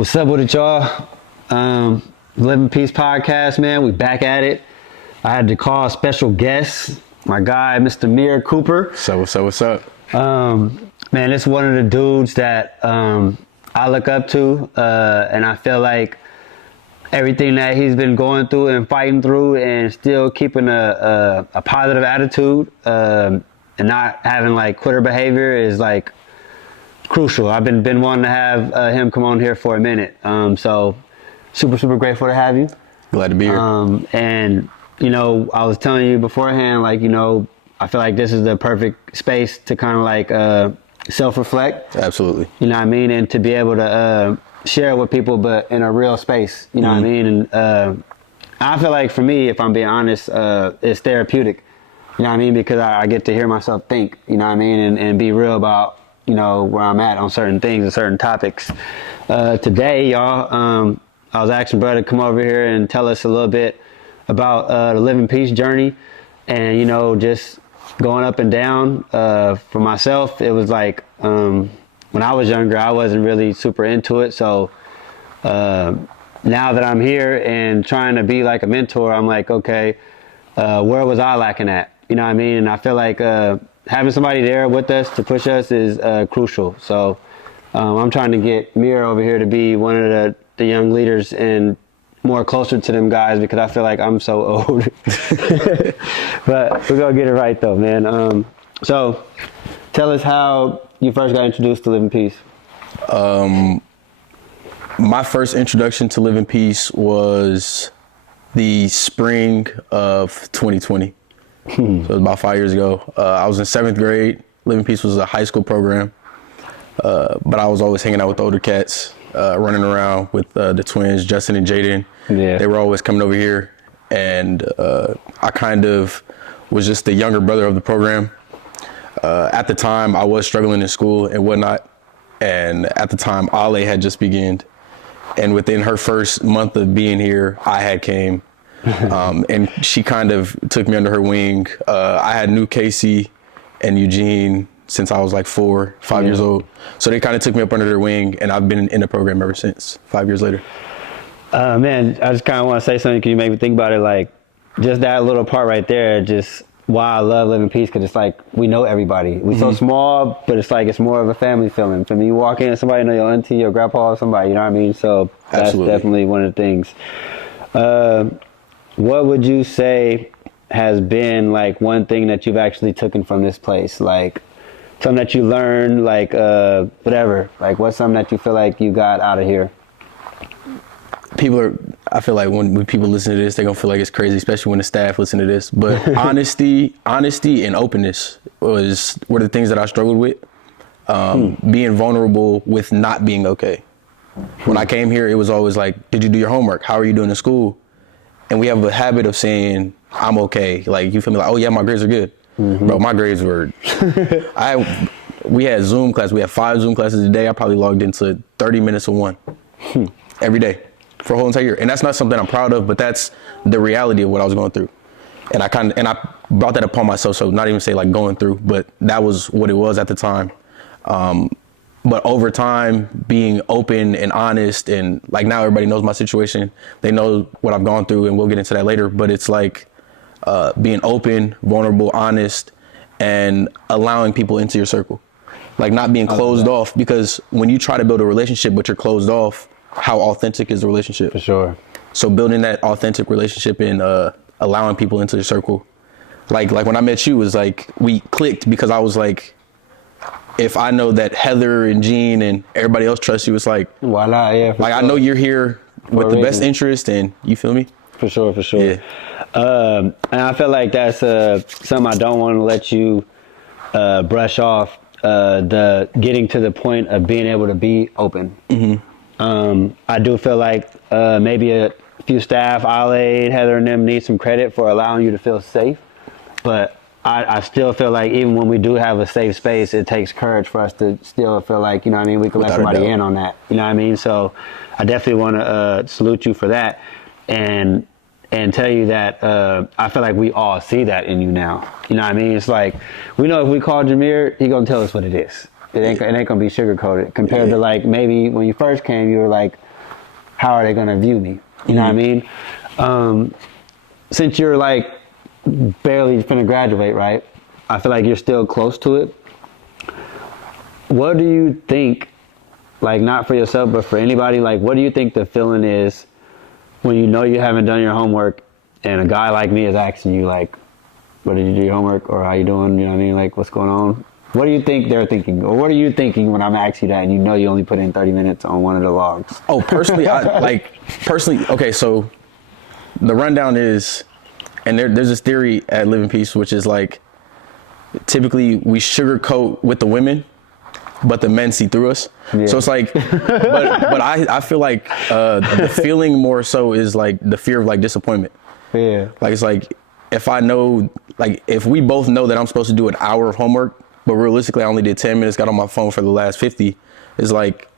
What's up with it, y'all? Living Peace podcast, man. We back at it. I had to call a special guest, my guy, Mr. Jameer Cooper. What's up? Man, it's one of the dudes that I look up to, and I feel like everything that he's been going through and fighting through, and still keeping a positive attitude, and not having like quitter behavior is like crucial. I've been wanting to have him come on here for a minute. So super grateful to have you. Glad to be here. And you know, I was telling you beforehand, like, you know, I feel like this is the perfect space to kind of like self-reflect. Absolutely. You know what I mean? And to be able to share with people, but in a real space. You know what I mean? And I feel like for me, if I'm being honest, it's therapeutic. You know what I mean? Because I get to hear myself think. You know what I mean? And be real about, you know, where I'm at on certain things and certain topics. Today, y'all, I was asking brother to come over here and tell us a little bit about the Living Peace journey, and, you know, just going up and down. For myself, it was like when I was younger, I wasn't really super into it. So now that I'm here and trying to be like a mentor, I'm like, okay, where was I lacking at? You know what I mean? And I feel like having somebody there with us to push us is crucial. So I'm trying to get Mir over here to be one of the young leaders and more closer to them guys, because I feel like I'm so old. But we're going to get it right though, man. So tell us how you first got introduced to Living Peace. My first introduction to Living Peace was the spring of 2020. So it was about 5 years ago. I was in 7th grade. Living Peace was a high school program. But I was always hanging out with the older cats, running around with the twins, Justin and Jaden. Yeah. They were always coming over here. And I kind of was just the younger brother of the program. At the time, I was struggling in school and whatnot. And at the time, Ale had just begun. And within her first month of being here, I had came. And she kind of took me under her wing. I had knew Casey and Eugene since I was like 5 years old. So they kind of took me up under their wing, and I've been in the program ever since, 5 years later. Man, I just kind of want to say something. Can you make me think about it? Like, just that little part right there, just why I love Living Peace, because it's like we know everybody. We so small, but it's like it's more of a family feeling. For me, you walk in, somebody know your auntie, your grandpa, or somebody, you know what I mean? So that's Absolutely. Definitely one of the things. What would you say has been like one thing that you've actually taken from this place? Like something that you learned, like whatever. Like what's something that you feel like you got out of here? I feel like when people listen to this, they're gonna feel like it's crazy, especially when the staff listen to this. But honesty and openness were the things that I struggled with. Being vulnerable with not being okay. When I came here, it was always like, did you do your homework? How are you doing in school? And we have a habit of saying, I'm okay. Like, you feel me? Like, oh yeah, my grades are good. Bro, my grades were, we had Zoom class. We had 5 Zoom classes a day. I probably logged into 30 minutes of one every day for a whole entire year. And that's not something I'm proud of, but that's the reality of what I was going through. And I brought that upon myself. So not even say like going through, but that was what it was at the time. But over time, being open and honest, and like now everybody knows my situation. They know what I've gone through, and we'll get into that later. But it's like being open, vulnerable, honest, and allowing people into your circle. Like not being closed off, because when you try to build a relationship but you're closed off, how authentic is the relationship? For sure. So building that authentic relationship and allowing people into your circle. Like when I met you, it was like we clicked, because I was like, if I know that Heather and Gene and everybody else trusts you, it's like, why not? Yeah. Like, sure. I know you're here with the best interest, and you feel me? For sure. Yeah. And I feel like that's something I don't want to let you brush off, the getting to the point of being able to be open. I do feel like maybe a few staff, Ale, Heather and them, need some credit for allowing you to feel safe. But I still feel like even when we do have a safe space, it takes courage for us to still feel like, you know what I mean, we can let somebody in on that. You know what I mean? So I definitely want to salute you for that, and tell you that I feel like we all see that in you now. You know what I mean? It's like, we know if we call Jameer, he gonna tell us what it is. It ain't gonna be sugar coated compared to like maybe when you first came, you were like, how are they going to view me? You know what I mean? Since you're like barely finna graduate, right? I feel like you're still close to it. What do you think, like not for yourself, but for anybody, like what do you think the feeling is when you know you haven't done your homework and a guy like me is asking you like, what did you do your homework or how you doing? You know what I mean? Like what's going on? What do you think they're thinking? Or what are you thinking when I'm asking you that and you know you only put in 30 minutes on one of the logs? Oh, personally, okay, so the rundown is, and there's this theory at Live in Peace, which is like, typically we sugarcoat with the women, but the men see through us. Yeah. So it's like, but I feel like the feeling more so is like the fear of like disappointment. Yeah. Like it's like, if I know, like if we both know that I'm supposed to do an hour of homework, but realistically I only did 10 minutes, got on my phone for the last 50, it's like,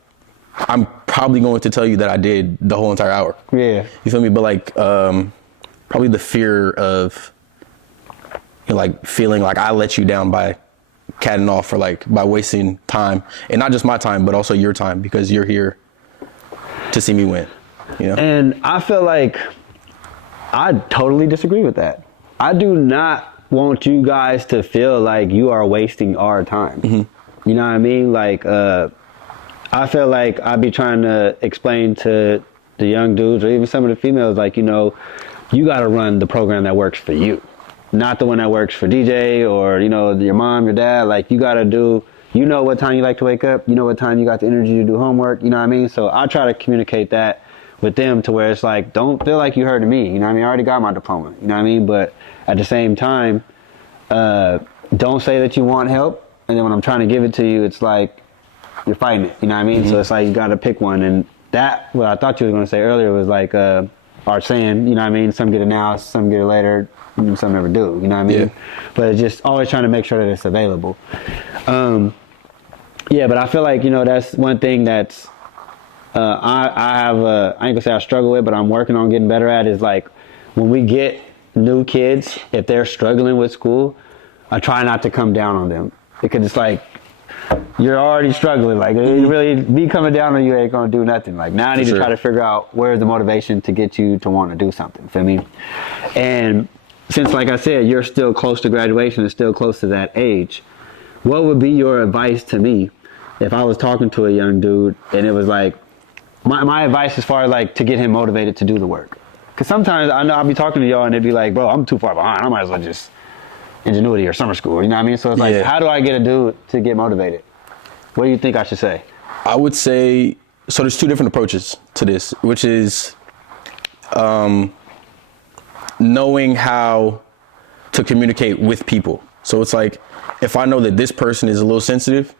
I'm probably going to tell you that I did the whole entire hour. Yeah. You feel me? But like, probably the fear of, you know, like feeling like I let you down by catting off or like by wasting time, and not just my time, but also your time, because you're here to see me win, you know? And I feel like I totally disagree with that. I do not want you guys to feel like you are wasting our time. Mm-hmm. You know what I mean? Like, I feel like I be trying to explain to the young dudes or even some of the females, like, you know, you got to run the program that works for you, not the one that works for DJ or, you know, your mom, your dad. Like, you got to do, you know what time you like to wake up, you know what time you got the energy to do homework, you know what I mean? So I try to communicate that with them to where it's like, don't feel like you heard of me, you know what I mean? I already got my diploma, you know what I mean? But at the same time, don't say that you want help, and then when I'm trying to give it to you, it's like you're fighting it, you know what I mean? Mm-hmm. So it's like you got to pick one, and that, what I thought you were going to say earlier was like our saying, you know what I mean? Some get it now, some get it later, and some never do, you know what I mean? Yeah. But it's just always trying to make sure that it's available. Yeah, but I feel like, you know, that's one thing that's I have I ain't gonna say I struggle with, but I'm working on getting better at, is like when we get new kids, if they're struggling with school, I try not to come down on them, because it's like, you're already struggling. Like, really, me coming down on you ain't gonna do nothing. Like, now I need to try to figure out where's the motivation to get you to want to do something, feel me? And since, like I said, you're still close to graduation and still close to that age, what would be your advice to me if I was talking to a young dude and it was like, my advice as far as like to get him motivated to do the work? Because sometimes I know I'll be talking to y'all and they'd be like, bro, I'm too far behind. I might as well just ingenuity or summer school, you know what I mean? So it's like, how do I get a dude to get motivated? What do you think I should say? I would say, so there's two different approaches to this, which is knowing how to communicate with people. So it's like, if I know that this person is a little sensitive,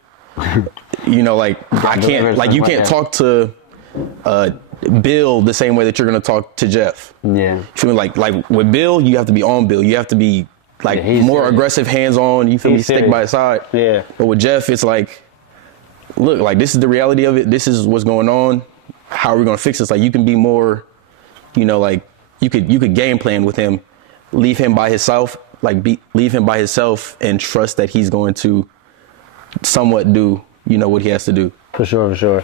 you know, like I can't, like you can't talk to Bill the same way that you're gonna talk to Jeff. Yeah. You know, like with Bill, you have to be on Bill. You have to be like more serious, aggressive, hands-on. You feel me? Stick by his side. Yeah. But with Jeff, it's like, look, like this is the reality of it. This is what's going on. How are we gonna fix this? Like you can be more, you know, like you could game plan with him, leave him by himself, leave him by himself, and trust that he's going to somewhat do, you know, what he has to do. For sure.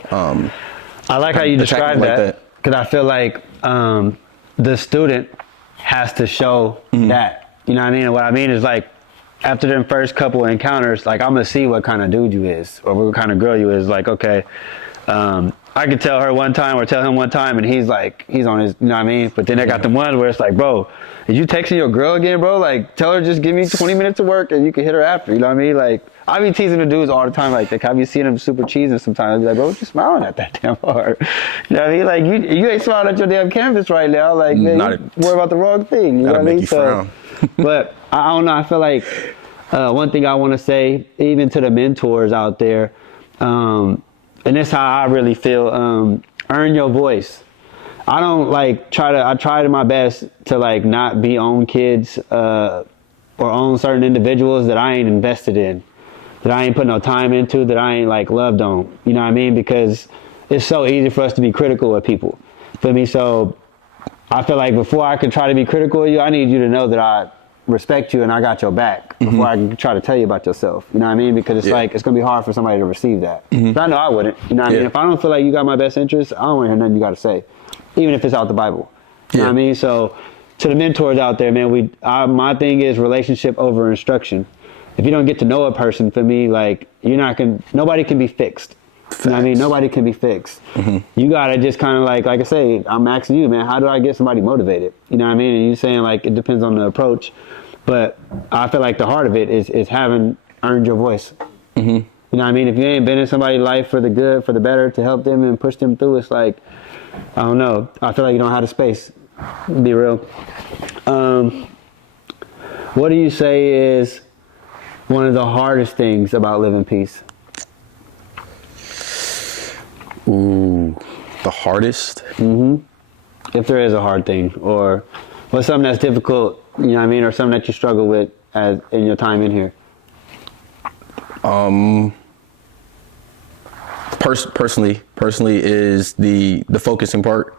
I like how you described that, because I feel like the student has to show that. You know what I mean? And what I mean is, like, after them first couple of encounters, like, I'm gonna see what kind of dude you is, or what kind of girl you is. Like, okay, I could tell her one time or tell him one time, and he's on his, you know what I mean? But then I got the one where it's like, bro, is you texting your girl again, bro? Like, tell her just give me 20 minutes of work and you can hit her after, you know what I mean? Like, I be teasing the dudes all the time like that. I be seeing them super cheesing sometimes. I be like, bro, what you smiling at that damn hard? You know what I mean? Like, you ain't smiling at your damn canvas right now. Like, man, you worry about the wrong thing. You know what I mean? So, but I don't know. I feel like one thing I want to say, even to the mentors out there, and this is how I really feel, earn your voice. I don't like I try my best to like not be on kids or on certain individuals that I ain't invested in, that I ain't put no time into, that I ain't like loved on. You know what I mean? Because it's so easy for us to be critical of people. Feel me? So I feel like before I could try to be critical of you, I need you to know that I respect you and I got your back before I can try to tell you about yourself. You know what I mean? Because it's like, it's going to be hard for somebody to receive that. But I know I wouldn't. You know what I mean? If I don't feel like you got my best interest, I don't want to hear nothing you got to say, even if it's out the Bible. You know what I mean? So to the mentors out there, man, my thing is relationship over instruction. If you don't get to know a person, for me, like, nobody can be fixed. Facts. You know what I mean? Nobody can be fixed. You got to just kind of like I say, I'm asking you, man, how do I get somebody motivated? You know what I mean? And you saying like, it depends on the approach. But I feel like the heart of it is having earned your voice. You know what I mean? If you ain't been in somebody's life for the good, for the better, to help them and push them through, it's like, I don't know. I feel like you don't have the space. Be real. What do you say is one of the hardest things about living peace? Ooh, the hardest? If there is a hard thing, or what's something that's difficult, you know what I mean, or something that you struggle with in your time in here? Personally is the focusing part.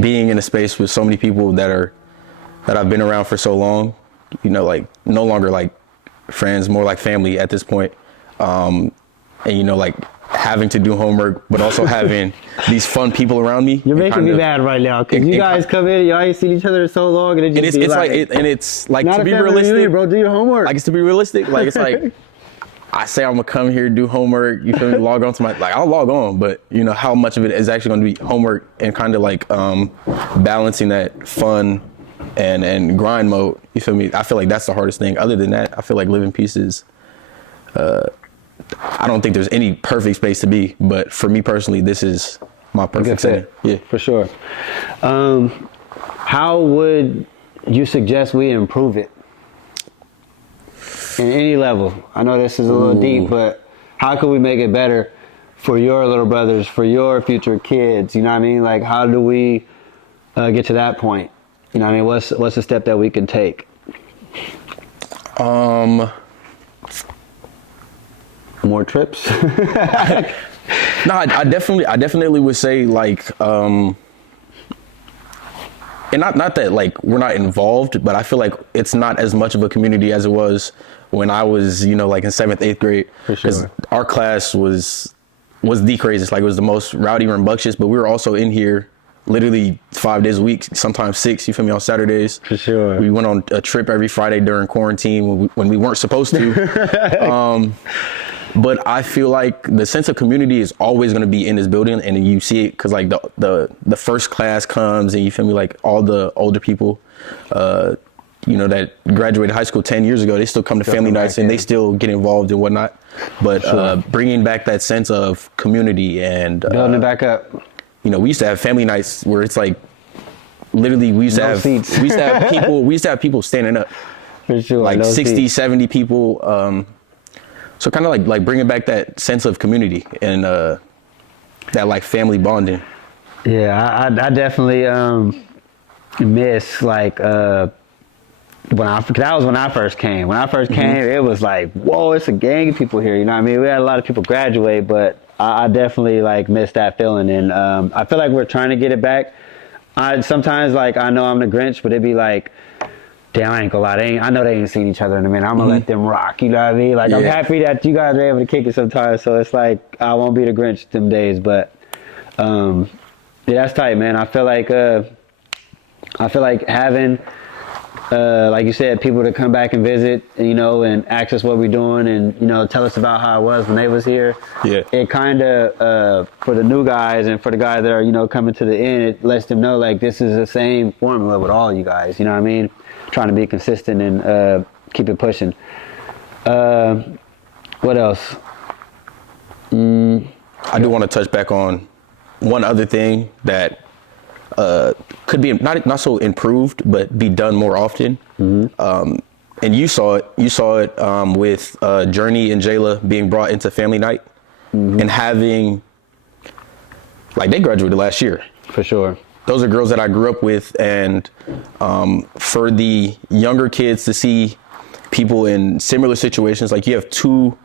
Being in a space with so many people that I've been around for so long, you know, like no longer like friends, more like family at this point. And you know, like having to do homework, but also having these fun people around me. You're making me mad right now, because you guys come in, y'all ain't seen each other in so long, and it's like not to a be family realistic, reunion, bro. Do your homework. Like, it's to be realistic. Like, it's like, I say I'm gonna come here, do homework, you feel me, log on to I'll log on, but you know, how much of it is actually gonna be homework, and kind of like balancing that fun and grind mode, you feel me? I feel like that's the hardest thing. Other than that, I feel like living pieces, I don't think there's any perfect space to be, but for me personally, this is my perfect setting. Yeah, for sure. How would you suggest we improve it in any level? I know this is a little deep, but how can we make it better for your little brothers, for your future kids? You know what I mean? Like, how do we get to that point? You know what I mean? What's a step that we can take? More trips? No, I definitely would say, like, and not that like we're not involved, but I feel like it's not as much of a community as it was when I was, you know, like in 7th, 8th grade. For sure. Because our class was the craziest. Like, it was the most rowdy, rambunctious, but we were also in here literally 5 days a week, sometimes 6, you feel me, on Saturdays. For sure. We went on a trip every Friday during quarantine when we weren't supposed to. But I feel like the sense of community is always going to be in this building, and you see it because like the first class comes, and you feel me, like all the older people, you know, that graduated high school 10 years ago, they still come to family nights and they still get involved and whatnot. But bringing back that sense of community and building it back up. You know, we used to have family nights where it's like literally we used to have people standing up. For sure. Like 60, 70 people. So kind of like bringing back that sense of community and that like family bonding. Yeah, I definitely miss like that was when I first came. When I first came, it was like, whoa, it's a gang of people here. You know what I mean? We had a lot of people graduate, but I definitely like miss that feeling, and I feel like we're trying to get it back. Sometimes like I know I'm the Grinch, but it'd be like, damn, I ain't gonna lie, I know they ain't seen each other in a minute. I'm gonna let them rock, you know what I mean? Like, I'm happy that you guys are able to kick it sometimes, so it's like, I won't be the Grinch them days, but, yeah, that's tight, man. I feel like having, like you said, people to come back and visit, you know, and ask us what we're doing, and, you know, tell us about how it was when they was here. Yeah. It kind of, for the new guys and for the guys that are, you know, coming to the end, it lets them know, like, this is the same formula with all you guys, you know what I mean? Trying to be consistent and keep it pushing. What else? I do want to touch back on one other thing that could be not so improved, but be done more often. And you saw it with Journey and Jayla being brought into family night and having, like, they graduated last year. For sure. Those are girls that I grew up with, and for the younger kids to see people in similar situations, like you have 2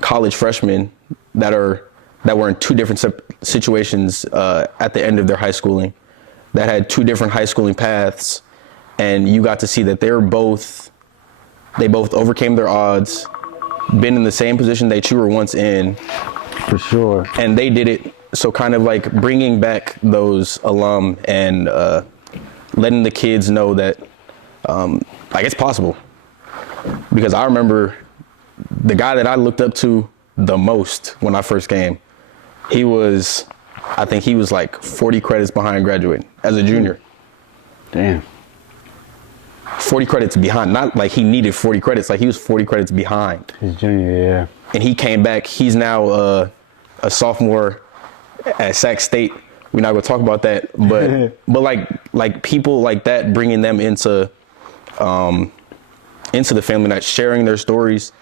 college freshmen that were in 2 different situations at the end of their high schooling, that had 2 different high schooling paths, and you got to see that they both overcame their odds, been in the same position that you were once in. For sure. And they did it. So kind of like bringing back those alum and letting the kids know that like it's possible. Because I remember the guy that I looked up to the most when I first came, I think he was like 40 credits behind graduating as a junior. Damn. 40 credits behind, not like he needed 40 credits, like he was 40 credits behind. His junior, yeah. And he came back, he's now a sophomore at Sac State. We're not gonna talk about that, but like people like that, bringing them into the family, not sharing their stories,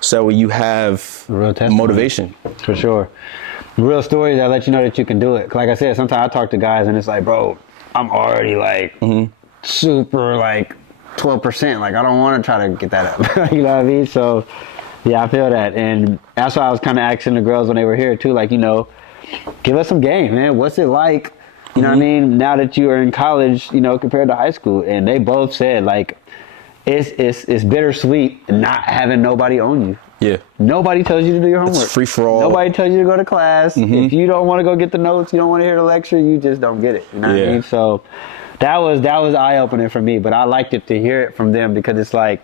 so you have motivation. For sure. Real stories that let you know that you can do it. Like I said, sometimes I talk to guys and it's like, bro, I'm already like super like 12%. Like I don't want to try to get that up. You know what I mean? So yeah, I feel that. And that's why I was kind of asking the girls when they were here too, like, you know, give us some game, man. What's it like, you know what I mean, now that you are in college, you know, compared to high school? And they both said, like, it's bittersweet not having nobody on you. Yeah. Nobody tells you to do your homework. It's free for all. Nobody tells you to go to class. If you don't want to go get the notes, you don't want to hear the lecture, you just don't get it. You know what I mean? So that was eye-opening for me, but I liked it to hear it from them, because it's like,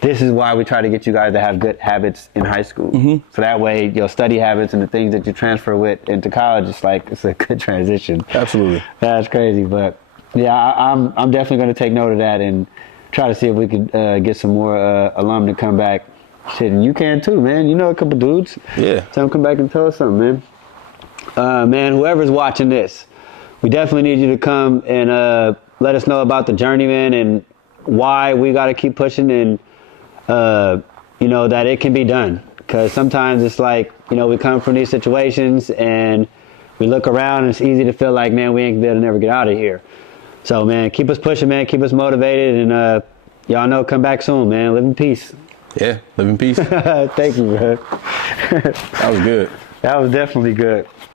this is why we try to get you guys to have good habits in high school. So that way your study habits and the things that you transfer with into college, it's like, it's a good transition. Absolutely. That's crazy. But yeah, I'm definitely going to take note of that and try to see if we could get some more alum to come back. Shit, and you can too, man. You know a couple dudes. Yeah. Tell them come back and tell us something, man. Man, whoever's watching this, we definitely need you to come and let us know about the journey, man, and why we got to keep pushing, and you know, that it can be done. Because sometimes it's like, you know, we come from these situations and we look around and it's easy to feel like, man, we ain't gonna be able to never get out of here. So, man, keep us pushing, man. Keep us motivated, and y'all know, come back soon, man. Live in peace. Yeah, live in peace. Thank you, bro. That was good. That was definitely good.